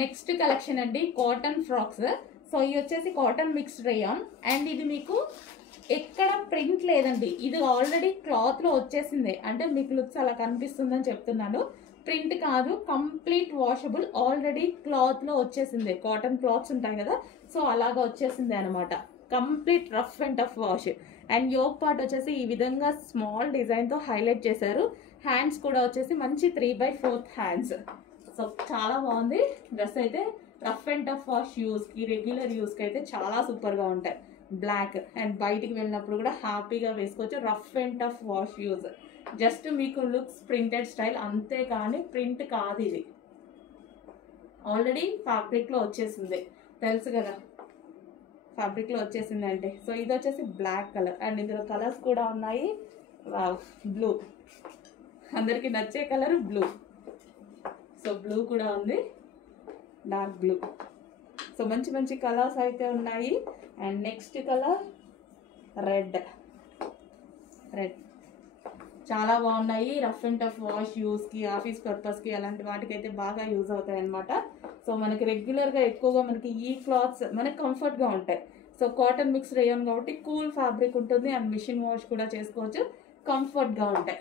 Next collection అండి cotton frocks. So ఇవి వచ్చేసి కాటన్ మిక్స్డ్ రేయాన్ అండ్ ఇది మీకు ఎక్కడ ప్రింట్ లేదండి. ఇది ఆల్రెడీ క్లాత్ లో వచ్చేసిందే, అంటే మీకు లుక్స్ అలా కనిపిస్తుందని చెప్తున్నాను. ప్రింట్ కాదు, కంప్లీట్ వాషబుల్, ఆల్రెడీ క్లాత్ లో వచ్చేసిందే. కాటన్ క్లాత్స్ ఉంటాయి కదా, సో అలాగా వచ్చేసిందే అనమాట. Complete rough and tough wash. And yoke part వచ్చేసి ఈ విధంగా స్మాల్ డిజైన్ తో హైలైట్ చేశారు. హ్యాండ్స్ కూడా వచ్చేసి మంచి 3/4 హ్యాండ్స్. సో చాలా బాగుంది డ్రెస్ అయితే. Rough and tough wash use కి, రెగ్యులర్ యూస్ కి అయితే చాలా సూపర్ గా ఉంటాయి. బ్లాక్ అండ్ బయటికి వెళ్ళినప్పుడు కూడా హ్యాపీగా వేసుకోవచ్చు. Rough and tough wash use. Just మీకు లుక్స్ ప్రింటెడ్ స్టైల్ అంతే, కానీ ప్రింట్ కాదు ఇది. ఆల్రెడీ ఫ్యాబ్రిక్ లో వచ్చేసింది, తెలుసు కదా ఫ్యాబ్రిక్ లో వచ్చేసింది అంటే. సో ఇది వచ్చేసి బ్లాక్ కలర్ అండ్ ఇందులో కలర్స్ కూడా ఉన్నాయి. బ్లూ, అందరికి నచ్చే కలర్ బ్లూ. సో బ్లూ కూడా ఉంది, డార్క్ బ్లూ. సో మంచి మంచి కలర్స్ అయితే ఉన్నాయి. And next colour red. చాలా బాగున్నాయి. రఫ్ అండ్ టఫ్ వాష్ యూస్కి, ఆఫీస్ పర్పస్కి, అలాంటి వాటికైతే బాగా యూజ్ అవుతాయి అనమాట. సో మనకి రెగ్యులర్గా ఎక్కువగా మనకి ఈ క్లాత్స్ మనకి కంఫర్ట్గా ఉంటాయి. సో కాటన్ మిక్స్ రేయాన్ కాబట్టి కూల్ ఫ్యాబ్రిక్ ఉంటుంది అండ్ మిషన్ వాష్ కూడా చేసుకోవచ్చు, కంఫర్ట్గా ఉంటాయి.